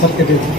सबके दे दो।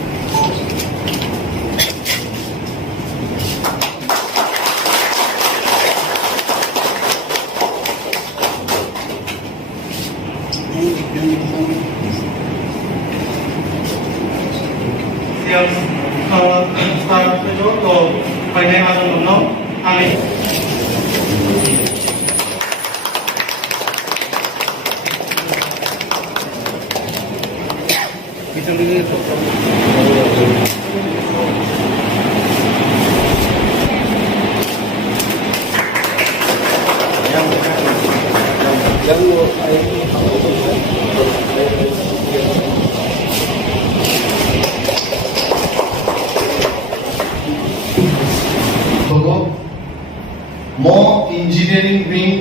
More engineering being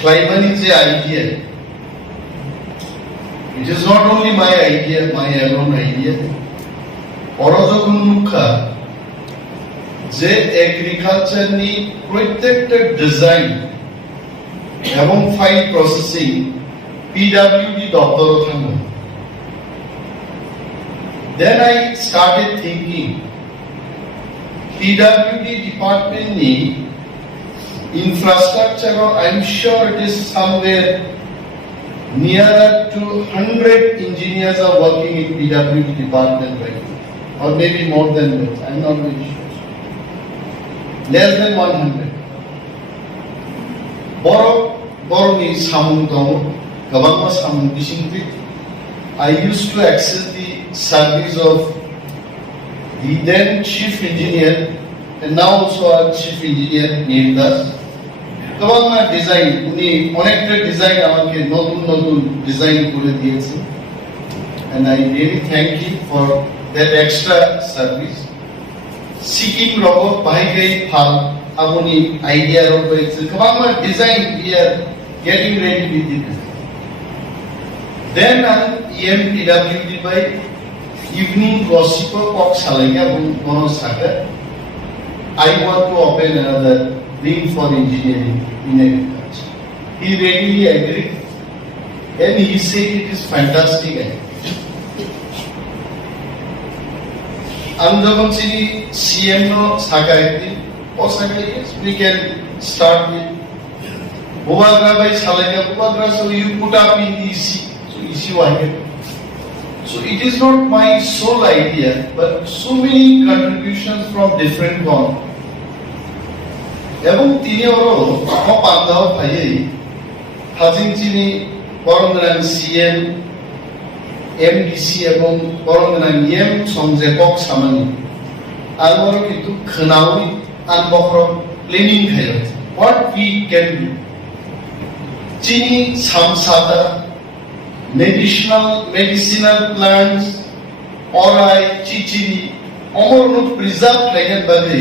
climate is an idea. It is not only my idea, my own idea. Orojogun mukha যে agriculture নি প্রত্যেকটা design এবং file processing PWD দপ্তর থাকবে। Then I started thinking PWD department ni infrastructure, I'm sure it is somewhere nearer to 100 engineers are working in PWD department right now, or maybe more than that, I'm not very sure. Less than 100. Boroni samung dong, gabangma samung bisingti. I used to access the service of the then chief engineer and now also our chief engineer Nirdas. Government design উনি অনেকটা design আমাকে নতুন নতুন design করে দিয়েছেন and I really thank you for that extra service. Seeking robot bhai phal amoni idea robot government design we are getting ready with it. Then EMPWD by evening gossip kok salaiga bono saka I want to open another wing for engineering in agriculture. He readily agreed and he said it is fantastic. Andavan City CM no Saka yes, we can start with Bobagra by Salaga Bobagra, so you put up in EC, so EC So it is not my sole idea, but so many contributions from different corners. এবং তিনি ওরও আমার পান্দাও ভাইয়ে হাজিং চিনি বরংদান CM MDC এবং বরংদান EM সংজে cock সামানি আলমর কিন্তু খনাউই আনবখর প্ল্যানিং খাইল হোয়াট উই ক্যান ডু চিনি সামসাদা medicinal plants orai chichiri অমরনুট প্রিজার্ভ লাইনের বাদে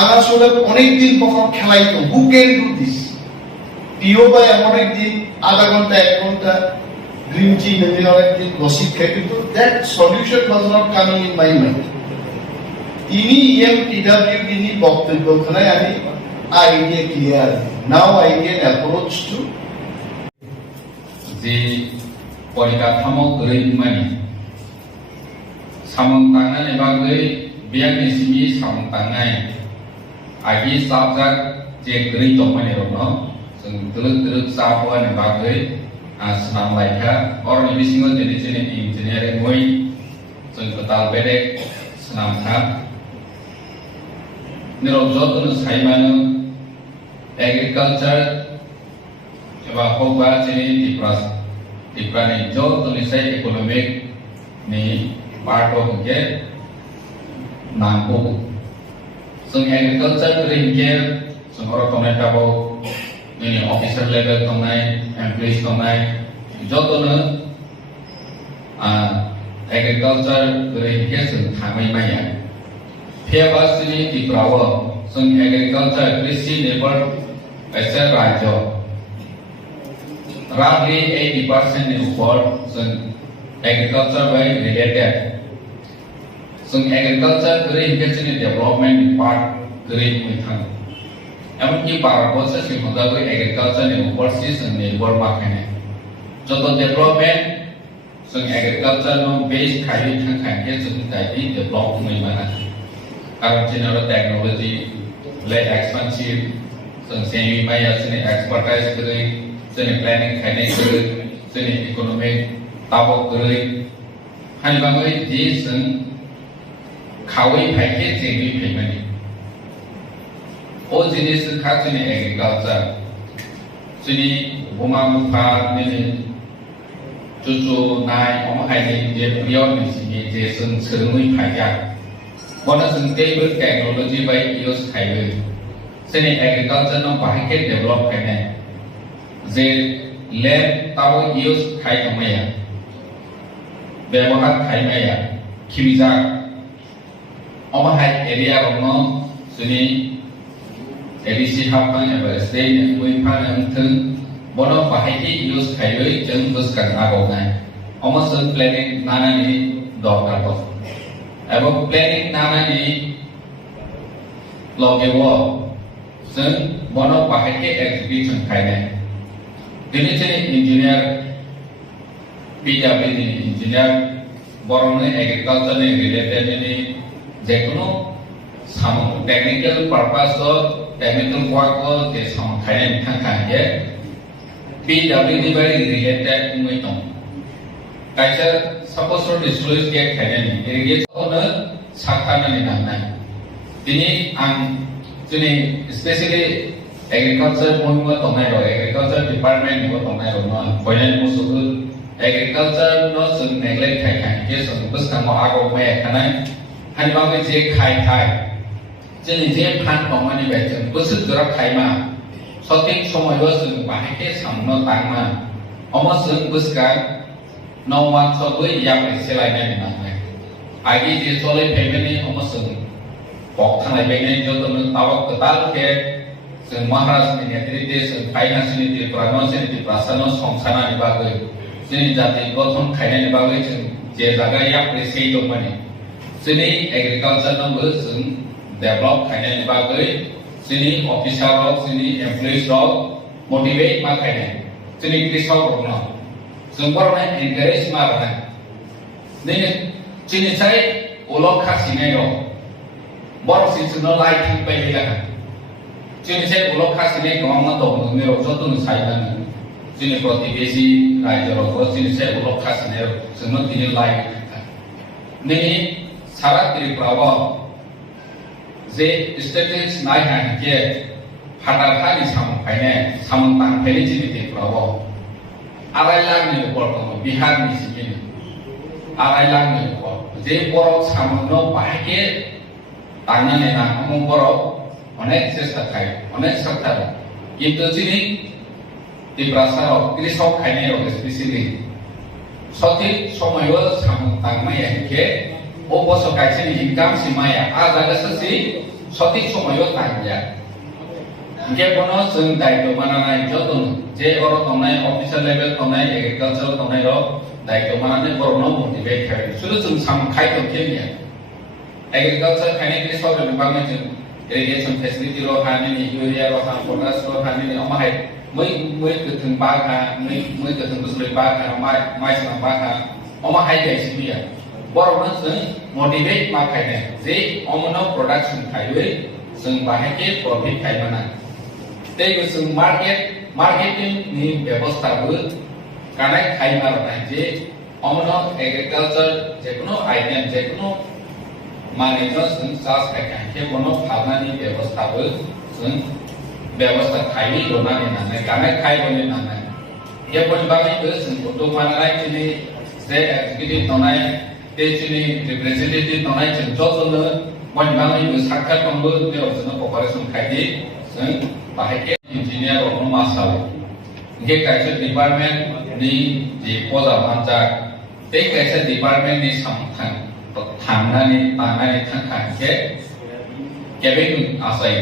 আগাছলে অনেক দিন পর খেলাইতো হু ক্যান ডু দিস পিও বাই অনেক দিন আধা ঘন্টা 1 ঘন্টা গ্রিন টি নেমে অনেক দিন গসিপ খাইতো that solution was not coming in my mind ইনি EMPWD নি বক্তব্য খানায় আমি idea clear now I can approach to যে পরিকাঠামো গড়ে মানি সামং তাंनाय बागै बियानि सिमि सामं तांनाय आगि साबजाक जे गरै दंमानि रनो जों दलक साबवानि बागै साम लायखा अरनि बिसिङाव जेने इन्जिनियारिं मै जों कताल बेदे साम था निरजतन साइमानो एग्रीकल्चर एबा होबा जेने डिप्रानि जतन साइ इकोनॉमिक नि पार्ट ऑफ के नांगौ जों एग्रीकल्चर रिंगे जों रकमनाय दाबो नि ऑफिसर लेवल तंनाय एमप्लॉइज तंनाय जतनो एग्रीकल्चर रिंगे जों थाङै माया फेबासनि दिप्राव जों एग्रीकल्चर कृषि निर्भर ऐसे राज्य roughly 80% नि ऊपर जों एग्रीकल्चर बाय रिलेटेड जों agriculture green development part green मिथां एमनकि भारत वर्ष से मुदाबो एग्रीकल्चर नि ऊपर से जों निर्भर बाखाने जत डेवलपमेंट जों एग्रीकल्चर नो बेस खायो थांखाय के जों दायि डेभलप खुमै माना कारण जेनेबा टेक्नोलॉजी ले एक्सपेंसिव जों सेमि माया जोंनि एक्सपर्टाइज गरै जोंनि प्लानिंग खायनाय गरै जोंनि इकोनॉमिक ताबक गरै हानिबाङै जे जों खावै फायके जेंनि फैमानि ओ जिनिस खा जोंनि एग्रीकल्चर जोंनि बुमा मुफा नि जुजु नाय अमहायनि जे प्रियर निसिनि जे जों सोलोङै फायया बना जों टेबल टेक्नोलॉजी बाय यूज खायो जोंनि एग्रीकल्चर नो बाहायके डेभलप खायनाय जे लैब ताव यूज खायमाया व्यवहार खायमाया खिमिजा अमहाय एरिया रनो जोंनि एडिसि हाफान एबा स्टेट मुइफान थों बनो बाहायके यूज खायो जों बुसकान आगौनाय अमसों प्लानिंग नानानि दरकार दं एबा प्लानिंग नानानि लगेवो जों बनो बाहायके एग्जीक्यूशन खायनाय दिनै जोंनि इंजीनियर PWD नि इंजीनियर बर'नि एग्रीकल्चर नि रिलेटेड नि जेकुनु साम टेक्निकल पर्पस टेक्निकल वर्क जे साम खायनाय थांखाय PWD बाय रिलेटेड मुइ दं कायसा सपोज टू डिस्क्लोज के खायनाय इरिगेशननो साखानानै नांनाय दिनै आं जोंनि स्पेशली एग्रीकल्चर पइन्टआव दंनाय एग्रीकल्चर डिपार्टमेंट नि दंनाय बयनाय मुसुखो एग्रीकल्चर नो जों नेग्लेक्ट खायखाय के जों बुसकांव आगौ माय खानाय हानिबाङै जे खायथाय जोंनि जे फान दंमानि बाय जों बोसोर गोरा खायमा सटिक समायाव जों बाहायके सामनो तांमा अमस जों बुसका नौवा सबै याबै सेलायनाय नांनाय आगि जे सलै फैमानि अमस जों बक्थानाय बायनाय जतन तावक कताल के जों महाराष्ट्रनि नेतृत्व जों फाइनान्सनि दिपार्टमेन्टनि प्रासानो संसानानि बागै जोंनि जाति गठन खायनायनि बागै जों जे जागा याबै सेय दंमानि जोंनि एग्रीकल्चर नबो जों डेभलप खायनायनि बागै जोंनि अफिसार जोंनि एमप्लॉइज मोटिवेट मा खायनाय जोंनि कृषक रनो जों बरनाय एनकारेज मारनाय दिनै जोंनिसाय उलक खासिनाय दं बर' सिसनो लाइटिं बायदिला जोंनिसाय उलक खासिनाय गोबां दं मेराव जतन सायनानै जोंनि प्रतिबेशी रायजोआव जोंनिसाय उलक खासिनाय जोंनो दिनै लाइट दिनै सारा त्रिपुरायाव जे स्टेटिस्टिक्स नायहांके हादाखानि सामखायनाय सामतांफेरि जोंनि त्रिपुरायाव 2.5 लाखनि ऊपर दं बिहारनि सिगिनि 2.5 लाखनि ऊपर जे बर' सामनो बाहायके तांनानै नांगौ बर' अनेक चेष्टा खाय अनेक सप्ताह किन्तु जोंनि त्रिपुरायाव कृषक खायनायाव स्पेशली सঠিक समायाव सामतांनायके अबसो कायसेनि इनकाम सिमाया आ जागासि सঠিक समायाव तांया के बनो जों दायित्व मानानाय जतन जे बर' तंनाय अफिसार लेभेल तंनाय एग्रीकल्चर तंनाय दायित्व मानानाय बर'नो मोटिवेट खायो सुरु जों सामखाय दंखेनिया एग्रीकल्चर खायनाय कृषक बांनाय जों इरिगेशन फेसिलिटी रो हानिनि यूरिया रो हा पोटास रो हानिनि अमाहाय मै गोथों बागा मै गोथों बुसुलै बागा माइसना बागा अमाहाय गायसिबिया बर'नो जों मोटिवेट मा खायनाय जे अमनो प्रोडक्शन खायो जों बाहायके प्रॉफिट खायमाना तेगो जों मार्केटिंग नि व्यवस्थाबो कानाय खायमारनाय जे अमनो एग्रीकल्चर जेकुनो आइटेम जेकुनो मानेजो जों चार्ज खायखाय बनो फालनानि व्यवस्थाबो जों व्यवस्था खायि लोनानै नांनाय कानाय खायबोनि नांनाय के बनबाबो जों गथ' मानाय दिनै जे एक्टिभिटी तनाय ते जोंनि रिप्रेजेंटेटिभ तनाय जों जतनो बनबाबो साखा दंबो जेराव जों कपारेशन खायदि जों बाहायके इंजीनियर रनो मासाव के कायसे डिपार्टमेंट नि जे पजा मानजा ते कायसे डिपार्टमेंट नि सामथां थांनानै थांखांके केबिन आसाय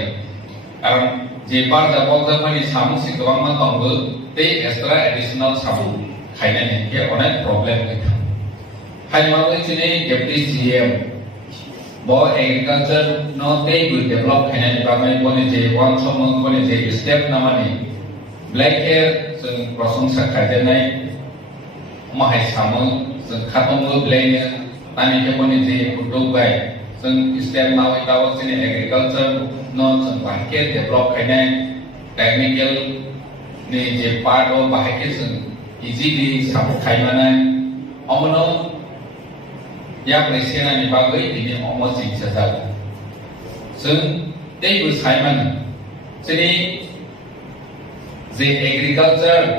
कारण जे बार जाबकजामानि सामुसि गोबां दंबो ते एक्सट्रा एडिशनल सामु खायनानै के अनेक प्रॉब्लेम गैया हायमाबो दिनै डेप्टी सीएम बो एग्रीकल्चर नो ते डेभलप खायनानै बागै बनि जे वान सम बनि जे स्टेप नामानि ब्लैक एयर जों प्रशंसा खायदेनाय माहाय सामु जों खाथंबो ब्लेनो तानि केपनि जे फुटुबाय जों स्टेप नाव इटाव जोंनि एग्रिकालचार नो जों बाहायके डेभलप खायनाय टेक्निकल नि जे पार्ट अफ बाहायके जों इजिली सापो खायमानाय अमनो या प्रेसेनानि बागै दिनै अमो सिंसा जागो जों दैबो सायमानो जोंनि जे एग्रिकालचार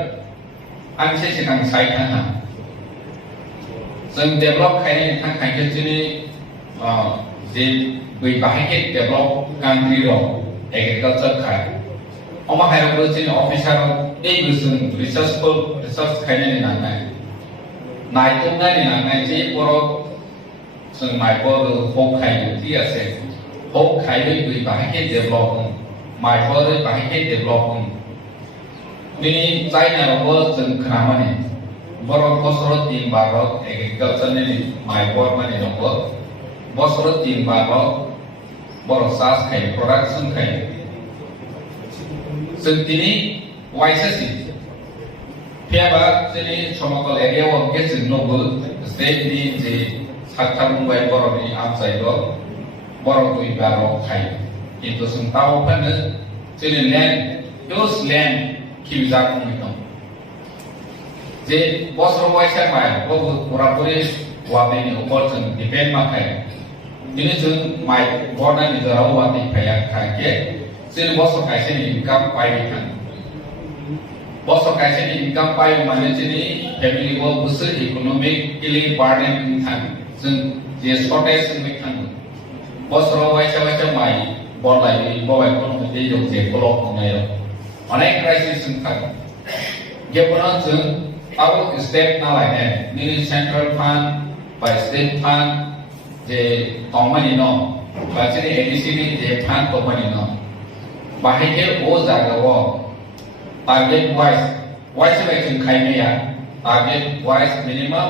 आंसे सिगां सायथाङा जों डेभलप खायनायनि थाखाय जोंनि जे बै बाहायके डेभलप कान्ट्रि रो एग्रिकालचार खाय अमा हायावबो जोंनि अफिसार दैबो जों रिसार्च खायनायनि नांनाय नायथंनायनि नांनाय जे बर' जों माइफोर हक खायो ठीक আছে हक खायो बै बाहायके डेभलप माइफोर बाहायके डेभलप दिनै चाइनायावबो जों खोनामाने बर' बोसोराव 3 बार एग्रिकालचारनि माइफोर माने दङ बोसोराव 3 बार बर' सास खायो प्रडाक्शन खायो जों दिनै वाइसासि फेयाबा जोंनि समकल एरियायाव जों नबो स्टेटनि जे सातथा बुंबाय बर'नि आमसाइद बर' 2 बार खायो खिन्थु जों ताव फानो जोंनि लेन्ड हिउज लेन्ड खिजाखौ दं जे बोसोर वाइसा माय पुरापुरि वादैनि ऊपर जों डिपेंड माखाय दिनै जों माइ बरनानि गेजेराव वादै फाया खाके जों बोसोर खायसेनि इनकाम पाइबाय थाङो बोसोर खायसेनि इनकाम पाइ माने जोंनि फेमिलिखौ बोसोर इकोनॉमिकली बार्डेन थाङो जों जे शर्टेज जों थाङो बोसोराव वाइसा माइ बरलाय बबायखौ दै दं जे ब्लक होनायाव अनेक क्राइसिस जों थाङो गेपना जों आउ स्टेट नालाय नि सेंट्रल फंड बा स्टेट फंड जे तमानि न बा जोंनि एडीसी नि जे फंड तमानि न बाहायके ओ जागाव टारगेट वाइज जों खायनाया टारगेट वाइज मिनिमम